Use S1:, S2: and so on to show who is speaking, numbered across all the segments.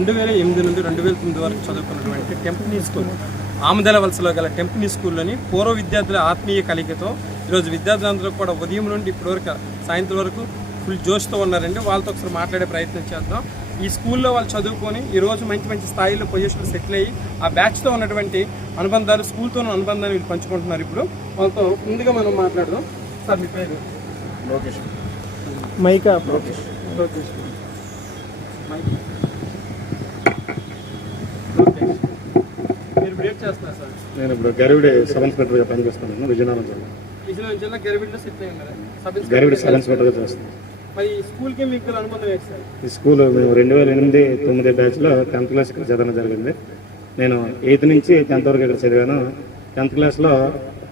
S1: రెండు వేల ఎనిమిది నుండి రెండు వేల తొమ్మిది వరకు చదువుకున్నటువంటి టెంపునీ స్కూల్. ఆమదల వలసలో గల టెంపునీ స్కూల్లోని పూర్వ విద్యార్థుల ఆత్మీయ కలికతో ఈరోజు విద్యార్థులందరూ కూడా ఉదయం నుండి ఇప్పటివరకు సాయంత్రం వరకు ఫుల్ జోష్తో ఉన్నారండి. వాళ్ళతో ఒకసారి మాట్లాడే ప్రయత్నం చేద్దాం. ఈ స్కూల్లో వాళ్ళు చదువుకొని ఈ రోజు మంచి మంచి స్థాయిలో పొజిషన్లు సెటిల్ అయ్యి ఆ బ్యాచ్తో ఉన్నటువంటి అనుబంధాలు స్కూల్తో ఉన్న అనుబంధాన్ని వీళ్ళు పంచుకుంటున్నారు ఇప్పుడు. వాళ్ళతో ముందుగా మనం మాట్లాడదాం. సార్ మీ పేరు?
S2: లోకేష్.
S1: మైకా. లోకేష్. లోకేష్. మైక్ లోకేష్ మీరు ఇప్పుడు ఏం చేస్తున్నారు సార్
S2: నేను ఇప్పుడు గరివిడి సబ్ ఇన్స్పెక్టర్గా పనిచేస్తున్నాను విజయనగరం జిల్లా.
S1: Vizianagaram settle
S2: Garividi
S1: inspector
S2: sub ఇన్స్పెక్టర్గా చేస్తున్నాను.
S1: మరి ఈ స్కూల్కి మీకు గల అనుబంధం ఏంటి సార్
S2: ఈ స్కూల్ మేము రెండు వేల ఎనిమిది తొమ్మిది బ్యాచ్లో టెన్త్ క్లాస్ ఇక్కడ చదవడం జరిగింది. నేను ఎయిత్ నుంచి టెన్త్ వరకు ఇక్కడ చదివాను. టెన్త్ క్లాస్లో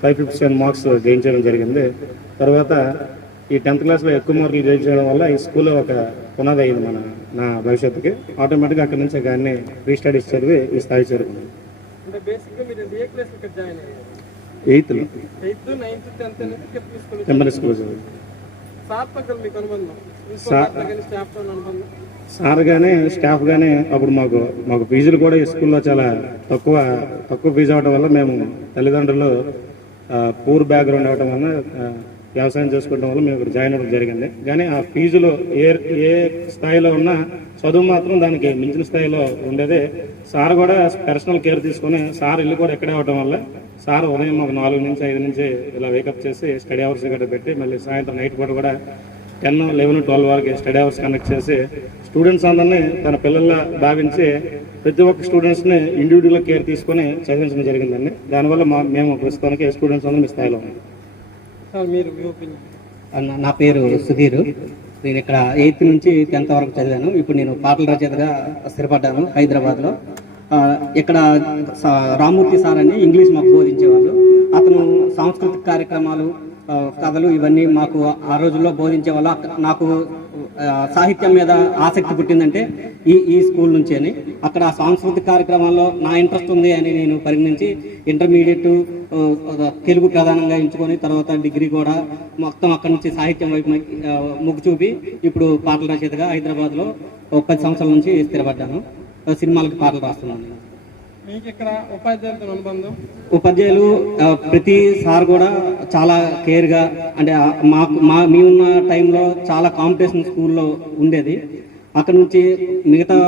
S2: five fifty seven marks gain చేయడం జరిగింది. తర్వాత ఈ టెన్త్ క్లాస్లో ఎక్కువ మార్కులు గెయిన్ చేయడం వల్ల ఈ స్కూల్లో ఒక పునాది అయింది మన నా భవిష్యత్తుకి. ఆటోమేటిక్గా అక్కడ నుంచి కానీ ప్రీ స్టడీస్ చదివి ఈ స్థాయి చేరుకున్నాను ఎయిత్లో
S1: స్కూల్
S2: టెంపరీ స్కూల్ చదివాను.
S1: సార్ కానీ
S2: స్టాఫ్ కానీ అప్పుడు మాకు మాకు ఫీజులు కూడా ఈ స్కూల్లో చాలా తక్కువ తక్కువ ఫీజు అవడం వల్ల మేము తల్లిదండ్రులు పూర్ బ్యాక్గ్రౌండ్ అవడం వల్ల వ్యవసాయం చేసుకోవడం వల్ల మేము ఇక్కడ జాయిన్ అవ్వడం జరిగింది. కానీ ఆ ఫీజులో ఏ ఏ స్థాయిలో ఉన్నా చదువు మాత్రం దానికి మించిన స్థాయిలో ఉండేది. సార్ కూడా పర్సనల్ కేర్ తీసుకొని సార్ ఇల్లు కూడా ఎక్కడే అవడం వల్ల సార్ ఉదయం ఒక నాలుగు నుంచి ఐదు నుంచి ఇలా వేకప్ చేసి స్టడీ అవర్స్ గట్రా పెట్టి మళ్ళీ సాయంత్రం నైట్ పూట కూడా టెన్ లెవెన్ ట్వెల్వ్ వరకు స్టడీ అవర్స్ కండక్ట్ చేసి స్టూడెంట్స్ అందరినీ తన పిల్లల్లా భావించి ప్రతి ఒక్క స్టూడెంట్స్ని ఇండివిజువల్ కేర్ తీసుకొని చదివించడం జరిగిందండి. దానివల్ల మా మేము ప్రస్తుతానికి స్టూడెంట్స్ అందరం మీ స్థాయిలో ఉన్నాం.
S3: నా పేరు సుధీర్. నేను ఇక్కడ ఎయిత్ నుంచి టెన్త్ వరకు చదివాను. ఇప్పుడు నేను పాటల రచయితగా స్థిరపడ్డాను హైదరాబాద్లో. ఇక్కడ సా- రామూర్తి సార్ అని ఇంగ్లీష్ మాకు బోధించేవాళ్ళు. అతను సాంస్కృతిక కార్యక్రమాలు కథలు ఇవన్నీ మాకు ఆ రోజుల్లో బోధించే వాళ్ళు నాకు సాహిత్యం మీద ఆసక్తి పుట్టిందంటే ఈ ఈ స్కూల్ నుంచేని అక్కడ సాంస్కృతిక కార్యక్రమాల్లో నా ఇంట్రెస్ట్ ఉంది అని నేను పరిగణించి ఇంటర్మీడియట్ తెలుగు ప్రధానంగా ఎంచుకొని తర్వాత డిగ్రీ కూడా మొత్తం అక్కడి నుంచి సాహిత్యం వైపు మొగ్గు చూపి ఇప్పుడు పాటల రచయితగా హైదరాబాద్లో ఒక పది సంవత్సరాల నుంచి స్థిరపడ్డాను. సినిమాలకు పాటలు రాస్తున్నాను
S1: మీకు ఇక్కడ ఉపాధ్యాయులతో అనుబంధం?
S3: ఉపాధ్యాయులు ప్రతి సార్ కూడా చాలా కేర్గా అంటే మాకు మా మేమున్న టైంలో చాలా కాంపిటీషన్ స్కూల్లో ఉండేది. అక్కడ నుంచి మిగతా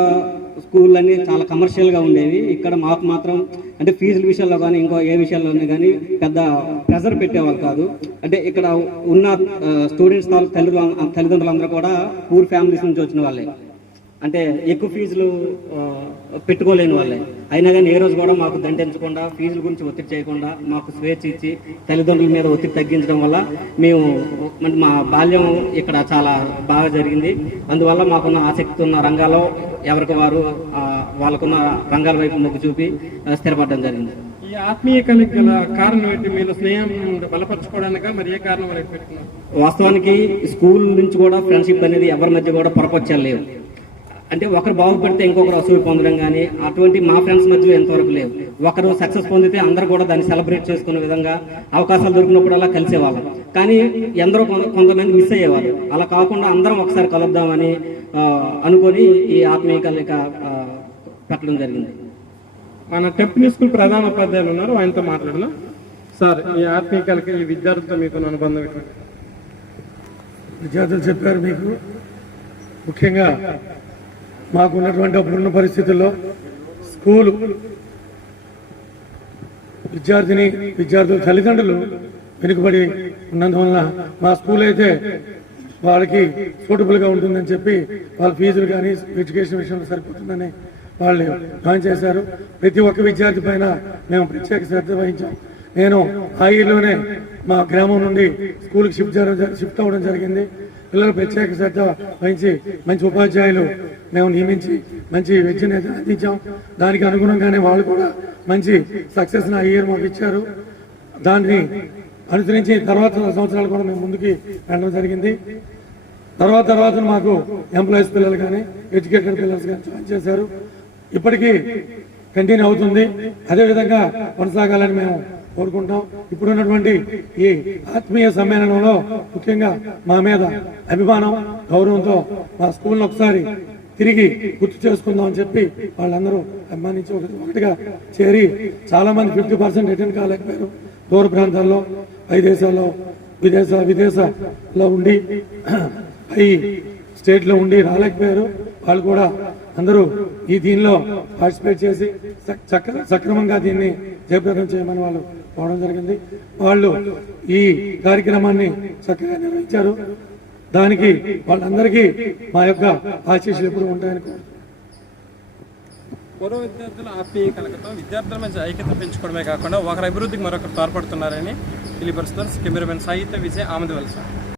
S3: స్కూల్ అన్నీ చాలా కమర్షియల్గా ఉండేవి. ఇక్కడ మాకు మాత్రం అంటే ఫీజుల విషయాల్లో కానీ ఇంకో ఏ విషయాల్లోనే కానీ పెద్ద ప్రెజర్ పెట్టేవాళ్ళు కాదు. అంటే ఇక్కడ ఉన్న స్టూడెంట్స్ తల్లిదండ్రులు తల్లిదండ్రులందరూ కూడా పూర్ ఫ్యామిలీస్ నుంచి వచ్చిన వాళ్ళే. అంటే ఎక్కువ ఫీజులు పెట్టుకోలేని వాళ్ళే. అయినా కానీ ఏ రోజు కూడా మాకు దండించకుండా ఫీజుల గురించి ఒత్తిడి చేయకుండా మాకు స్వేచ్ఛ ఇచ్చి తల్లిదండ్రుల మీద ఒత్తిడి తగ్గించడం వల్ల మేము అంటే మా బాల్యం ఇక్కడ చాలా బాగా జరిగింది. అందువల్ల మాకున్న ఆసక్తి ఉన్న రంగాల్లో ఎవరికి వారు వాళ్ళకున్న రంగాల వైపు మొగ్గు చూపి స్థిరపడడం జరిగింది.
S1: ఈ ఆత్మీయ కలిగి గల కారణం ఏంటి? మీరు స్నేహం బలపరచుకోవడానిక? మరి ఏ కారణం
S3: వాస్తవానికి స్కూల్ నుంచి కూడా ఫ్రెండ్షిప్ అనేది ఎవరి మధ్య కూడా పొరపచ్చాలు లేవు అంటే ఒకరు బాగుపడితే ఇంకొకరు అసూయ పొందడం కానీ అటువంటి మా ఫ్రెండ్స్ మధ్య ఎంతవరకు లేవు. ఒకరు సక్సెస్ పొందితే అందరూ కూడా దాన్ని సెలబ్రేట్ చేసుకునే విధంగా అవకాశాలు దొరికినప్పుడల్లా కలిసేవాళ్ళం. కానీ ఎందరో కొంత- కొంతమంది మిస్ అయ్యేవాళ్ళు. అలా కాకుండా అందరం ఒకసారి కలుద్దామని అనుకొని ఈ ఆత్మీయ కలయిక ఆ, పెట్టడం జరిగింది.
S1: మన టెంపుల్ స్కూల్ ప్రధాన ఉపాధ్యాయులు ఉన్నారు. ఆయనతో మాట్లాడదాం. సార్ ఈ ఆత్మీయ కలిగి ఈ విద్యార్థులతో మీకు అనుబంధం
S4: విద్యార్థులు చెప్పారు మీకు. ముఖ్యంగా మాకున్నటువంటి అప్పుడున్న పరిస్థితుల్లో స్కూలు విద్యార్థిని విద్యార్థుల తల్లిదండ్రులు వెనుకబడి ఉన్నందువలన మా స్కూల్ అయితే వాళ్ళకి సూటబుల్గా ఉంటుందని చెప్పి వాళ్ళ ఫీజులు కానీ ఎడ్యుకేషన్ విషయంలో సరిపోతుందని వాళ్ళు జాయిన్ చేశారు. ప్రతి ఒక్క విద్యార్థి పైన మేము ప్రత్యేక శ్రద్ధ వహించాం. నేను ఆ ఇయర్లోనే మా గ్రామం నుండి స్కూల్కి షిఫ్ట్ చేయడం షిఫ్ట్ అవ్వడం జరిగింది. పిల్లలు ప్రత్యేక శ్రద్ధ వహించి మంచి ఉపాధ్యాయులు మేము నియమించి మంచి విద్యను అందించాం. దానికి అనుగుణంగానే వాళ్ళు కూడా మంచి సక్సెస్ నా ఇయర్ మాకు ఇచ్చారు. దాన్ని అనుసరించి తర్వాత సంవత్సరాలు కూడా మేము ముందుకి వెళ్ళడం జరిగింది. తర్వాత తర్వాత మాకు ఎంప్లాయీస్ పిల్లలు కానీ ఎడ్యుకేటెడ్ పిల్లలు కానీ జాయిన్ చేశారు. ఇప్పటికీ కంటిన్యూ అవుతుంది. అదేవిధంగా కొనసాగాలని మేము కోరుకుంటాం. ఇప్పుడున్నటువంటి ఈ ఆత్మీయ సమ్మేళనంలో ముఖ్యంగా మా మీద అభిమానం గౌరవంతో మా స్కూల్ని ఒకసారి తిరిగి గుర్తు చేసుకుందాం అని చెప్పి వాళ్ళందరూ అభిమానించి ఒకటిగా చేరి చాలా మంది ఫిఫ్టీ పర్సెంట్ అటెండ్ కాలేకపోయారు. దూర ప్రాంతాల్లో పై దేశాల్లో విదేశ విదేశాల్లో ఉండి పై స్టేట్లో ఉండి రాలేకపోయారు. వాళ్ళు కూడా అందరూ ఈ దీనిలో పార్టిసిపేట్ చేసి సక్రమంగా దీన్ని జయప్రదం చేయమని వాళ్ళు పోవడం జరిగింది. వాళ్ళు ఈ కార్యక్రమాన్ని చక్కగా నిర్వహించారు. దానికి వాళ్ళందరికీ మా యొక్క ఆశీస్సులు ఎప్పుడు ఉంటాయని
S1: పూర్వ విద్యార్థుల ఆత్మీయ కలకతో విద్యార్థుల మధ్య ఐక్యత పెంచుకోవడమే కాకుండా ఒకరి అభివృద్ధికి మరొకరు తోడ్పడుతున్నారని తెలియపరుస్తున్నారు కెమెరామెన్ సాహిత్య విజయ్ ఆమదవలస.